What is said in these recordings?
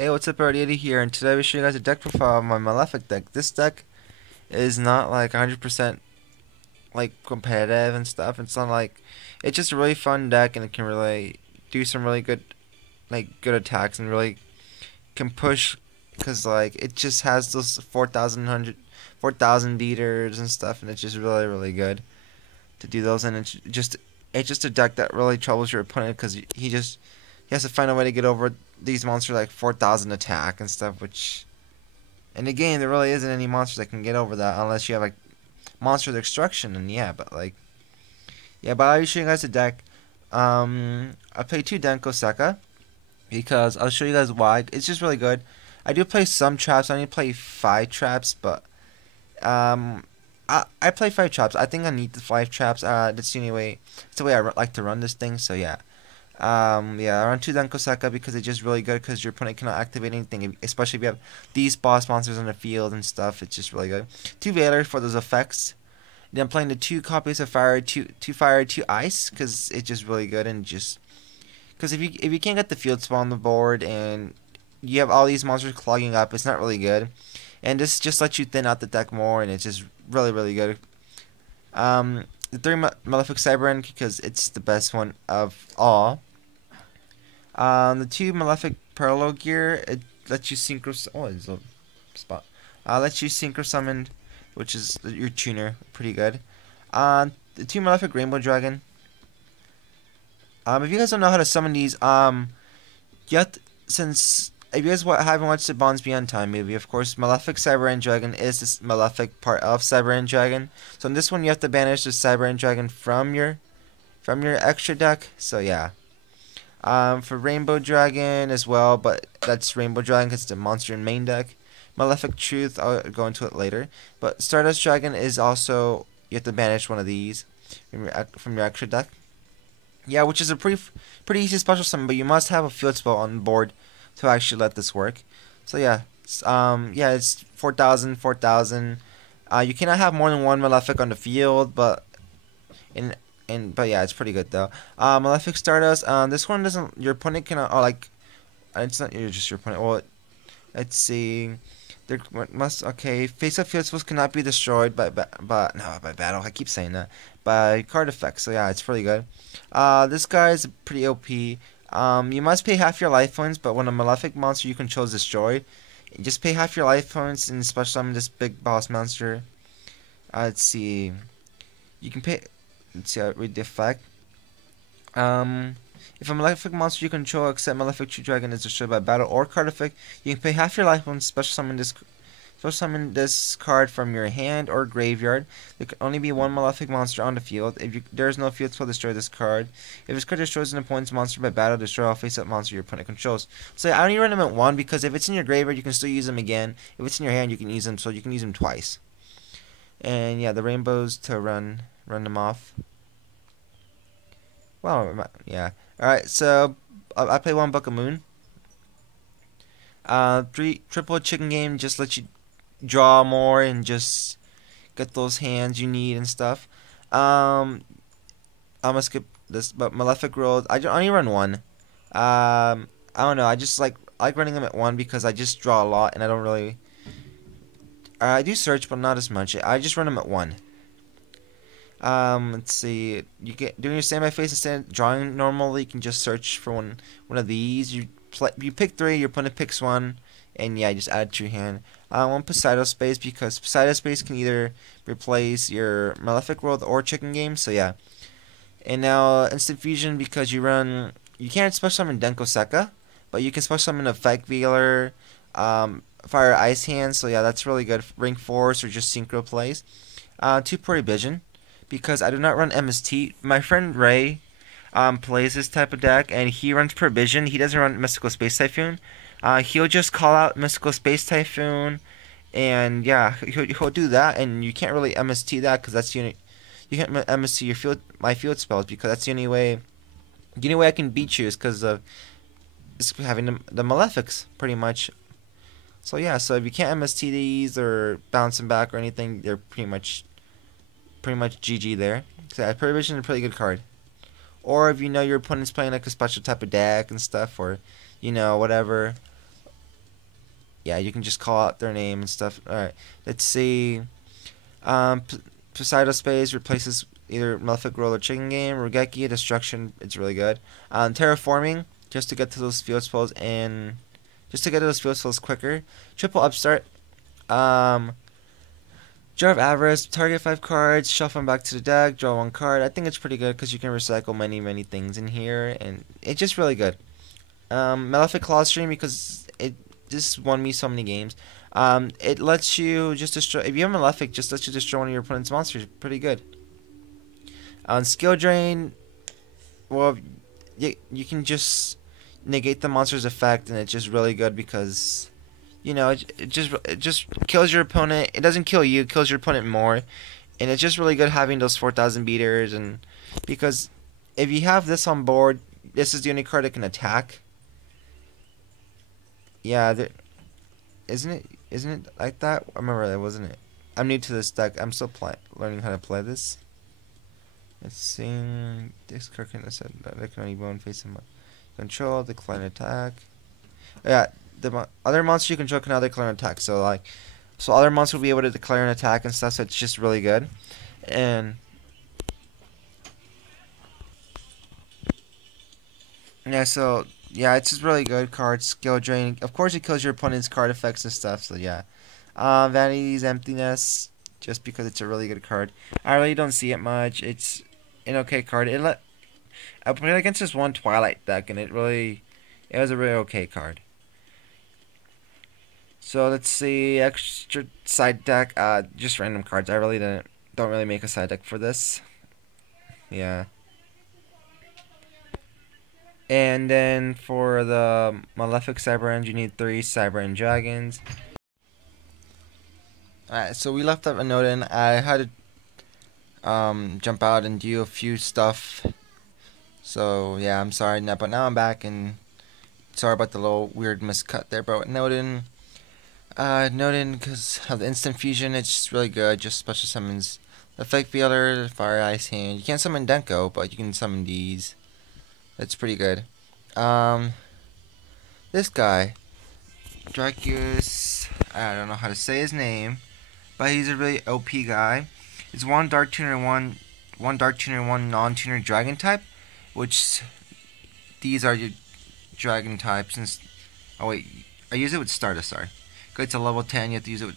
Hey, what's up, everybody? Here, and today I'll be showing you guys a deck profile of my Malefic deck. This deck is not like 100% like competitive and stuff. It's not like it's just a really fun deck, and it can really do some really good attacks and really can push because like it just has those 4,000 beaters and stuff, and it's just really good to do those. And it's just a deck that really troubles your opponent because he has to find a way to get over these monsters like 4,000 attack and stuff, which in the game there really isn't any monsters that can get over that unless you have like monster destruction. And but I'll show you guys the deck. I play 2 Denko Seka because I'll show you guys why. It's just really good. I do play some traps. I only play 5 traps, but I play 5 traps. I think I need the 5 traps. That's the only way. It's the way I like to run this thing. So yeah. I run 2 Denko Seka because it's just really good because your opponent cannot activate anything, especially if you have these boss monsters on the field and stuff. It's just really good. 2 Valor for those effects. Then I'm playing the 2 copies of Fire, 2 Fire, 2 Ice because it's just really good. And just because if you can't get the field spell on the board and you have all these monsters clogging up, it's not really good. And this just lets you thin out the deck more, and it's just really good. The 3 Malefic Cyber because it's the best one of all. The 2 Malefic Parallel Gear, it lets you synchro. Oh, there's a spot. Lets you synchro summon, which is your tuner, pretty good. The 2 Malefic Rainbow Dragon. If you guys don't know how to summon these, since if you guys haven't watched the Bonds Beyond Time movie, of course, Malefic Cyber End Dragon is this Malefic part of Cyber End Dragon. So in this one, you have to banish the Cyber End Dragon from your extra deck. So yeah. For Rainbow Dragon as well, but that's Rainbow Dragon because it's a monster in main deck. Malefic Truth, I'll go into it later. But Stardust Dragon is also, you have to banish one of these from your extra deck. Yeah, which is a pretty easy special summon, but you must have a field spell on board to actually let this work. So yeah, it's 4,000. You cannot have more than 1 Malefic on the field, but yeah, it's pretty good though. Malefic Stardust. This one doesn't. Your opponent cannot. It's not just your opponent. Well, let's see. There must. Okay, face-up field spells cannot be destroyed by battle. I keep saying that. By card effects. So yeah, it's pretty good. This guy is pretty OP. You must pay half your life points, but when a Malefic monster you control is destroyed, you just pay half your life points and special summon this big boss monster. Let's see. You can pay. Let's see, I'll read the effect. If a Malefic monster you control except Malefic True Dragon is destroyed by battle or card effect, you can pay half your life points, special summon this card from your hand or graveyard. There can only be 1 Malefic monster on the field. If there is no field spell, destroy this card. If this card destroys an opponent's monster by battle, destroy all face-up monster your opponent controls. So yeah, I only run them at 1 because if it's in your graveyard, you can still use them again. If it's in your hand, you can use them, so you can use them twice. And yeah, the rainbows to run them off. Well, yeah. Alright, so I play 1 Book of Moon. 3 triple chicken game just lets you draw more and just get those hands you need and stuff. I'm gonna skip this, but Malefic Road, I only run 1. I don't know, I just like running them at 1 because I just draw a lot and I don't really. I do search, but not as much. I just run them at 1. Let's see. You get doing your standby phase instead of drawing normally. You can just search for one of these. You pick 3. Your opponent picks 1, and yeah, you just add it to your hand. 1 Poseidon Space because Poseidon Space can either replace your Malefic World or Chicken Game. So yeah. And now Instant Fusion because you can't special summon Denko Seka, but you can special summon Effect Veiler, Fire Ice Hand. So yeah, that's really good. Ring Force or just Synchro plays. 2 Prohibition. Because I do not run MST. My friend Ray plays this type of deck, and he runs Prohibition. He doesn't run Mystical Space Typhoon. He'll just call out Mystical Space Typhoon, and yeah, he'll do that, and you can't really MST that because that's the only. You can't MST my field spells because that's the only way. The only way I can beat you is because of having the Malefics pretty much. So yeah, so if you can't MST these or bounce them back or anything, they're pretty much GG there. So Prohibition is a pretty good card. Or if you know your opponent's playing like a special type of deck and stuff, or you know whatever, yeah, you can just call out their name and stuff. Alright, let's see. Um, Poseidon Space replaces either Malefic Roll or Chicken Game. Rugeki Destruction, it's really good. Terraforming, just to get to those field spells and just to get to those field spells quicker. Triple Upstart. Jar of Avarice, target 5 cards, shuffle them back to the deck, draw 1 card. I think it's pretty good because you can recycle many things in here, and it's just really good. Malefic Claw Stream, because it just won me so many games. It lets you just destroy, if you have Malefic, just lets you destroy one of your opponent's monsters. Pretty good. Skill Drain, well, you can just negate the monster's effect, and it's just really good because, you know, it just kills your opponent. It doesn't kill you, it kills your opponent more, and it's just really good having those 4,000 beaters, and because if you have this on board, this is the only card that can attack. Yeah, isn't it like that? I remember that, wasn't it? I'm new to this deck. I'm still learning how to play this. Let's see. This card can set that can only one face him. Control, decline attack. Yeah, the other monster you control can now declare an attack. So other monsters will be able to declare an attack and stuff. So it's just really good. And yeah, so yeah, it's just really good card. Skill Drain. Of course, it kills your opponent's card effects and stuff. So yeah, Vanity's Emptiness. Just because it's a really good card. I really don't see it much. It's an okay card. I played against this one Twilight deck, and it was a really okay card. So let's see, extra side deck, just random cards. I really don't really make a side deck for this. Yeah. And then for the Malefic Cyber End, you need 3 Cyber End Dragons. Alright, so we left up a note in. I had to jump out and do a few stuff. So yeah, I'm sorry now, but now I'm back, and sorry about the little weird miscut there, but Noden, because of the instant fusion, it's just really good. Just special summons the Fake Fielder, the Fire Ice Hand. You can't summon Denko, but you can summon these. That's pretty good. This guy, Dracius, I don't know how to say his name, but he's a really OP guy. It's one Dark Tuner, one non-tuner Dragon type, which these are your Dragon types. And oh wait, I use it with Stardust. Sorry, it's a level 10. You have to use it with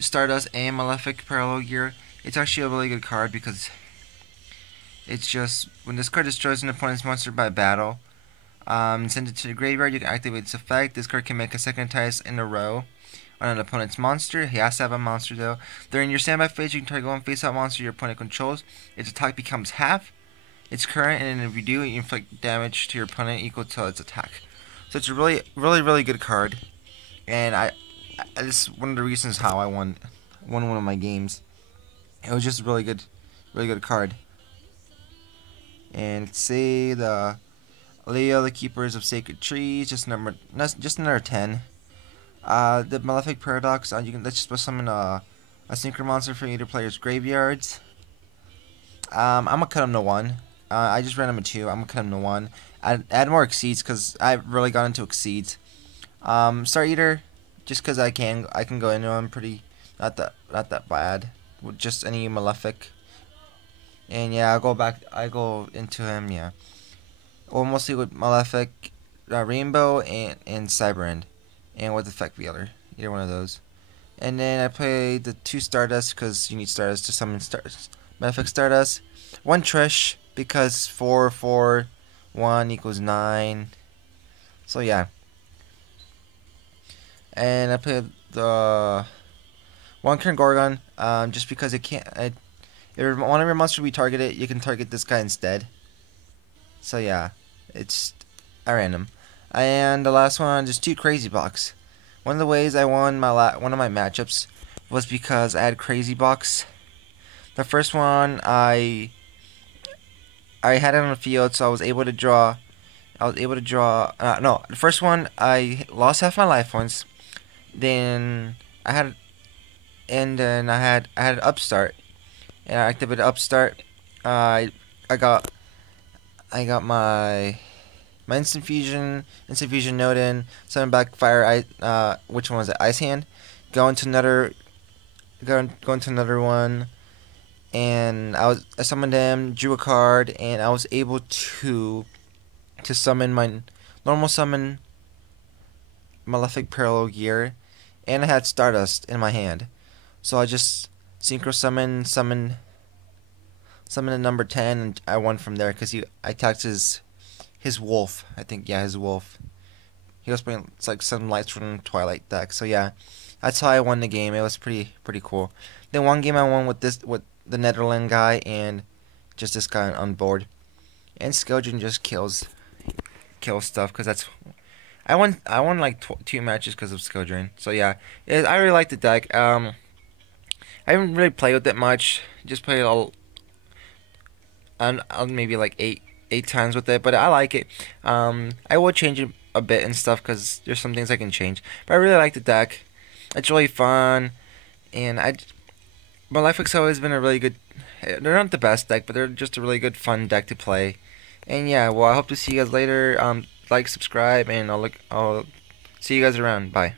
Stardust and Malefic Parallel Gear. It's actually a really good card because it's just when this card destroys an opponent's monster by battle, send it to the graveyard. You can activate its effect. This card can make a second attack in a row on an opponent's monster. He has to have a monster though. During your standby phase, you can target one face-up monster your opponent controls. Its attack becomes half its current, and if you do, you inflict damage to your opponent equal to its attack. So it's a really good card, and this is one of the reasons how I won one of my games. It was just a really good card. And let's see the Leo, the Keepers of Sacred Trees, just another 10. The Malefic Paradox, let's just put summon a synchro monster for either player's graveyards. I'm gonna cut him to 1. I just ran him a 2. I'm gonna cut him to 1. Add more Exceeds because I've really got into Exceeds. Star Eater, just because I can go into him pretty, not that bad with just any Malefic. And yeah, I go into him, yeah. Well, mostly with Malefic, Rainbow, and Cyber End. And with Effect Veiler, either one of those. And then I play the 2 Stardust because you need Stardust to summon Malefic Stardust. 1 Trish because 4, 4, 1 equals 9. So yeah. And I play the 1 Kern Gorgon just because it can't. If one of your monsters we target you can target this guy instead. So yeah, it's random. And the last one, just 2 Crazy Box. One of the ways I won one of my matchups was because I had Crazy Box. The first one I had it on the field, so I was able to draw. No, the first one I lost half my life points. Then I had Upstart, and I activated Upstart. I got my my instant fusion node in, summon back fire. Which one was it? Ice hand. Go into another one, and I summoned him, drew a card, and I was able to summon my normal summon Malefic Parallel Gear, and I had Stardust in my hand, so I just synchro summon a number 10, and I won from there because I attacked his wolf. I think, yeah, his wolf. He was playing, it's like some Lights from Twilight deck. So yeah, that's how I won the game. It was pretty cool. Then one game I won with the Netherland guy and just this guy on board. And Skeldrin just kills stuff because that's I won like 2 matches because of Skeldrin. So yeah, I really like the deck. I haven't really played with it much. Just played all maybe like eight times with it, but I like it. I will change it a bit and stuff because there's some things I can change. But I really like the deck. It's really fun, and Malefic's always been a really good. They're not the best deck, but they're just a really good fun deck to play. And yeah, well, I hope to see you guys later. Like, subscribe, and I'll see you guys around. Bye.